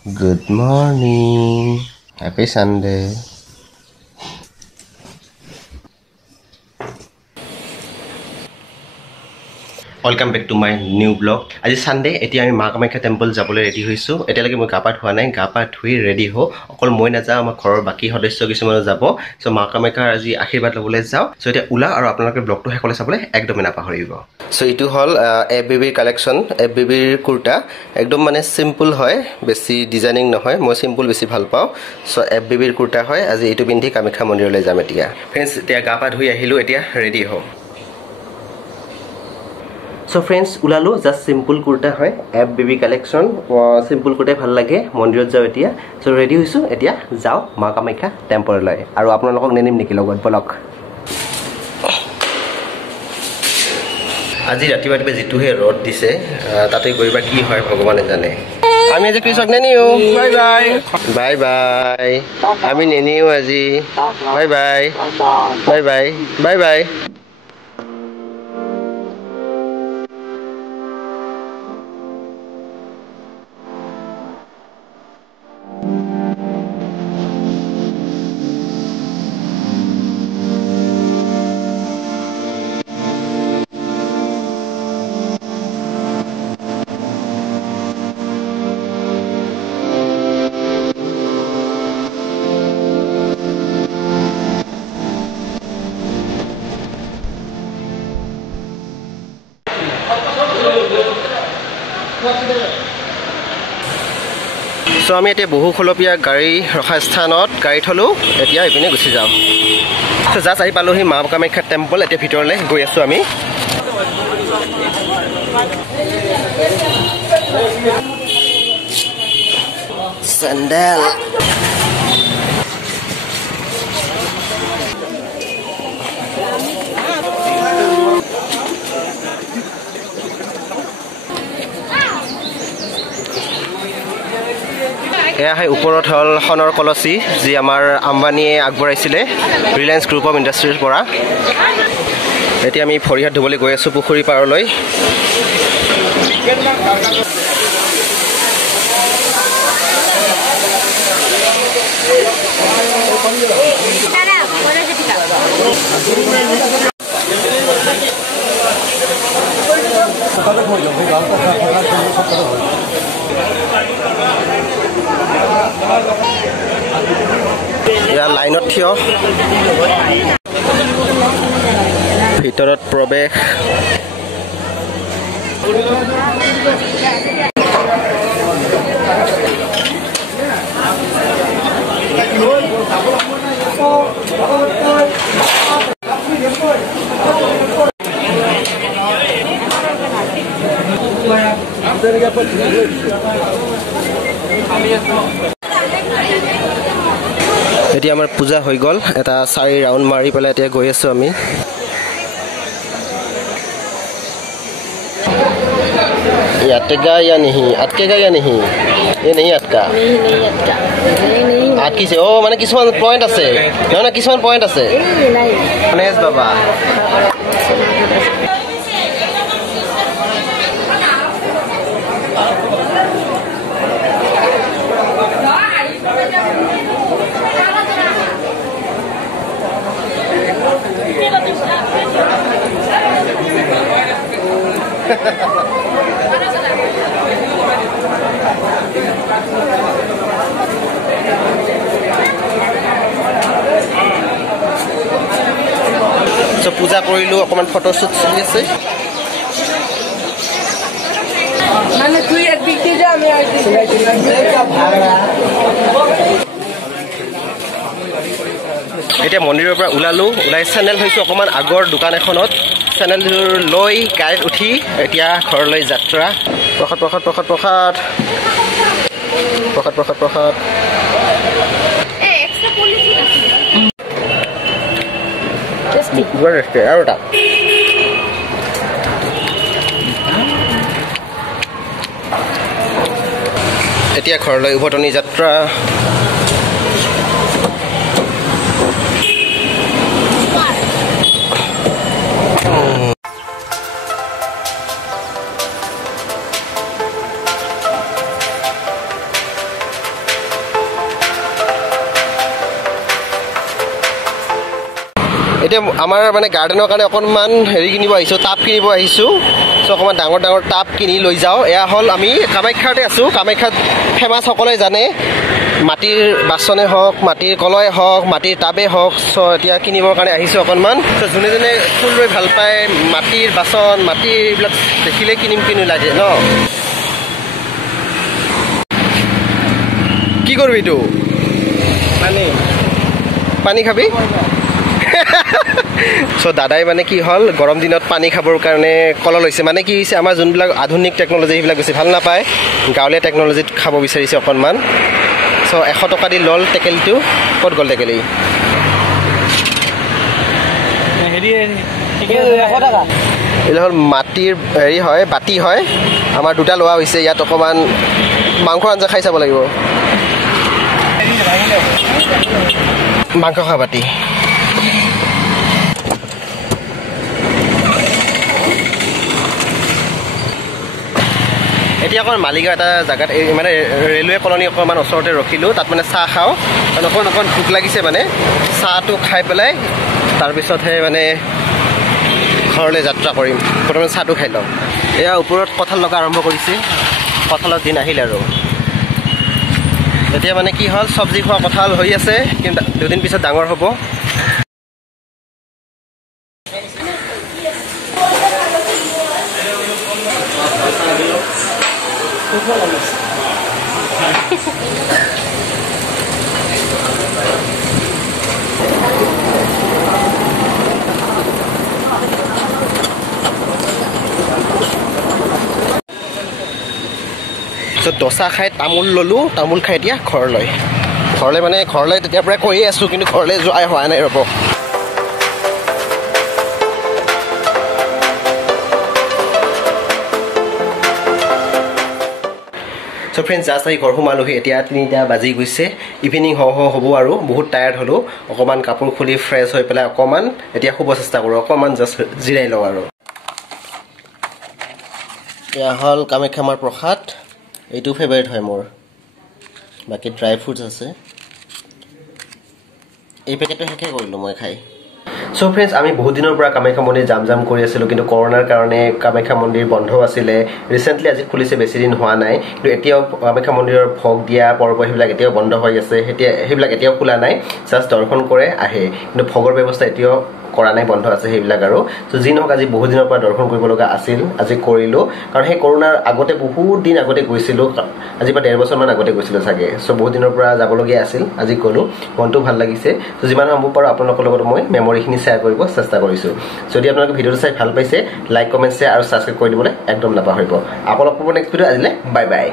Good morning. Happy Sunday. Welcome back to my new vlog. আজি Sunday, এতিয়া আমি মা কামাখ্যা টেম্পল যাবলৈ ৰেডি হৈছো। এতিয়ালৈকে মই গা পা ধোৱা নাই, গা পা ধুই ৰেডি হও। অকল মই নাযাওঁ, আমাৰ ঘৰৰ বাকি সদস্য কিছুমান যাব। সো মা কামাখ্যাৰ আজি আশীৰ্বাদ ল'বলৈ যাওঁ। সো এতিয়া ওলা আৰু আপোনালোকে ব্লগটো শেষলৈ চাবলৈ একদমেই নাপাহৰিব। সো এইটো হ'ল FBBৰ কালেকশ্যন, FBBৰ কুৰ্তা। একদম মানে চিম্পল হয়, বেছি ডিজাইনিং নহয়। মই চিম্পল বেছি ভাল পাওঁ। সো FBBৰ কুৰ্তা হয়। আজি এইটো পিন্ধি কামাখ্যা মন্দিৰলৈ যাম এতিয়া। ফ্ৰেণ্ডছ, এতিয়া গা পা ধুই আহিলোঁ, এতিয়া ৰেডি হওঁ। সো ফ্ৰেণ্ডছ, ওলালোঁ। জাষ্ট চিম্পল কুৰ্তা হয়, FBB কালেকশ্যন। চিম্পল কুৰ্তাই ভাল লাগে। মন্দিৰত যাওঁ এতিয়া। সো ৰেডি হৈছোঁ, এতিয়া যাওঁ মা কামাখ্যা টেম্পললৈ। আৰু আপোনালোকক নিনিম নেকি লগত? বলক। আজি ৰাতিপুৱা যিটোহে ৰ'দ দিছে, তাতে গৈ বা কি হয় ভগৱানে জানে। আমি আজি কৃষক নেনিও। Bye bye bye bye. আমি নেনিও আজি। Bye bye bye bye bye bye. So আমি এতিয়া বহুখলপীয়া গাড়ী ৰখা স্থানত গাড়ী থলোঁ। এতিয়া এইপিনে গুচি যাওঁ। সো জাষ্ট আহি পালোঁহি মা কামাখ্যা টেম্পল। এতিয়া ভিতৰলৈ গৈ আছোঁ আমি। চেণ্ডেল এয়া হয় ওপৰত হ'ল সোণৰ কলচী, যি আমাৰ আম্বানীয়ে আগবঢ়াইছিলে ৰিলায়েন্স গ্ৰুপ অফ ইণ্ডাষ্ট্ৰিৰ পৰা। এতিয়া আমি ভৰি হাত ধুবলৈ গৈ আছোঁ পুখুৰী পাৰলৈ। ইয়াৰ লাইনত থিয়, ভিতৰত প্ৰৱেশ। এতিয়া আমাৰ পূজা হৈ গ'ল। এটা 4 ৰাউণ্ড মাৰি পেলাই এতিয়া গৈ আছোঁ আমি। अटकेगा या नहीं ये नहीं अटका আটকিছে। ও মানে কিছুমান পয়েন্ট আছে, নহয় না কিছুমান পয়েন্ট আছে। গণেশ বাবা পূজা কৰিলোঁ, অকণমান ফটোশ্বুট চলি আছে। এতিয়া মন্দিৰৰ পৰা ওলালোঁ, ওলাই চেনেল হৈছোঁ অকণমান আগৰ দোকান এখনত। চেনেলযোৰ লৈ গাড়ীত উঠি এতিয়া ঘৰলৈ যাত্ৰা। প্ৰসাদ প্ৰসাদ প্ৰসাদ প্ৰসাদ প্ৰসাদ প্ৰসাদ প্ৰসাদ। আৰু এটা এতিয়া ঘৰলৈ উভতনি যাত্ৰা। এতিয়া আমাৰ মানে গাৰ্ডেনৰ কাৰণে অকণমান হেৰি কিনিব আহিছোঁ, টাব কিনিব আহিছোঁ। চ' অকণমান ডাঙৰ ডাঙৰ টাব কিনি লৈ যাওঁ। এয়া হ'ল আমি কামাখ্যাতে আছোঁ। কামাখ্যাত ফেমাছ সকলোৱে জানে, মাটিৰ বাচনে হওক, মাটিৰ কলহে হওক, মাটিৰ টাবেই হওক। চ' এতিয়া কিনিবৰ কাৰণে আহিছোঁ অকণমান। চ' যোনে যোনে ফুল লৈ ভাল পায়, মাটিৰ বাচন, মাটিৰ এইবিলাক দেখিলে কিনিম লাগে ন। কি কৰিবি তো? পানী খাবি? চ' দাদাই মানে কি হ'ল, গৰম দিনত পানী খাবৰ কাৰণে কল লৈছে। মানে কি হৈছে, আমাৰ যোনবিলাক আধুনিক টেকন'লজি সেইবিলাক বেছি ভাল নাপায়, গাঁৱলীয়া টেকন'লজিত খাব বিচাৰিছে অকণমান। চ' 100 টকা দি ল'ল টেকেলিটো। ক'ত গ'ল টেকেলি? এইবিলাক হ'ল মাটিৰ হেৰি হয়, বাতি হয়। আমাৰ দুটা লোৱা হৈছে। ইয়াত অকণমান মাংস আঞ্জা খাই চাব লাগিব। মাংস খোৱা বাতি। এতিয়া অকণ মালিগাঁও এটা জেগাত মানে ৰেলৱে কলনী অকণমান ওচৰতে ৰখিলোঁ। তাত মানে চাহ খাওঁ, অকণ ভোক লাগিছে মানে। চাহটো খাই পেলাই তাৰপিছতহে মানে ঘৰলৈ যাত্ৰা কৰিম। প্ৰথমে চাহটো খাই লওঁ। এয়া ওপৰত কঁঠাল লগা আৰম্ভ কৰিছে। কঁঠালৰ দিন আহিল আৰু। এতিয়া মানে কি হ'ল, চব্জি খোৱা কঁঠাল হৈ আছে, কিন্তু 2 দিন পিছত ডাঙৰ হ'ব। দচা খাই তামোল ল'লোঁ। তামোল খাই এতিয়া ঘৰলৈ তেতিয়াৰ পৰাই কৈয়ে আছোঁ, কিন্তু ঘৰলৈ যোৱাই হোৱা নাই ৰ'ব। চ' ফ্ৰেণ্ডছ, জাষ্ট আহি ঘৰ সোমালোহি। এতিয়া 3টা বাজি গৈছে। ইভিনিং হ'ব আৰু বহুত টায়াৰ্ড হ'লোঁ। অকণমান কাপোৰ খুলি ফ্ৰেছ হৈ পেলাই অকণমান এতিয়া শুব চেষ্টা কৰোঁ। অকণমান জাষ্ট জিৰাই লওঁ আৰু। এয়া হ'ল কামাখ্যা মাৰ প্ৰসাদ। এইটো ফেভাৰিট হয় মোৰ। বাকী ড্ৰাই ফ্ৰুটছ আছে। এই পেকেটটো শেষে কৰিলোঁ মই খাই। চ' ফ্ৰেণ্ডছ, আমি বহুত দিনৰ পৰা কামাখ্যা মন্দিৰ জাম কৰি আছিলোঁ, কিন্তু কৰোণাৰ কাৰণে কামাখ্যা মন্দিৰ বন্ধ আছিলে। ৰিচেণ্টলি আজি খুলিছে, বেছি দিন হোৱা নাই। কিন্তু এতিয়াও কামাখ্যা মন্দিৰৰ ভোগ দিয়া পৰ্ব সেইবিলাক এতিয়াও বন্ধ হৈ আছে। সেইবিলাক এতিয়াও খোলা নাই। জাষ্ট দৰ্শন কৰে আহে, কিন্তু ভোগৰ ব্যৱস্থা এতিয়াও কৰা নাই, বন্ধ আছে সেইবিলাক আৰু। চ' যি নহওক, আজি বহুত দিনৰ পৰা দৰ্শন কৰিব লগা আছিল, আজি কৰিলোঁ। কাৰণ সেই কৰোণাৰ আগতে বহুত দিন আগতে গৈছিলোঁ, আজিৰ পৰা 1.5 বছৰমান আগতে গৈছিলোঁ চাগে। চ' বহুত দিনৰ পৰা যাবলগীয়া আছিল, আজি গ'লোঁ। মনটো ভাল লাগিছে। চ' যিমান সম্ভৱ পাৰোঁ আপোনালোকৰ লগত মই মেমৰিখিনি শ্বেয়াৰ কৰিব চেষ্টা কৰিছোঁ। যদি আপোনালোকে ভিডিঅ'টো চাই ভাল পাইছে, লাইক, কমেণ্ট, শ্বেয়াৰ আৰু ছাবস্ক্ৰাইব কৰি দিবলৈ একদম নাপাহৰিব। আপোনালোকৰ নেক্সট ভিডিঅ' আজিলৈ বাই বাই।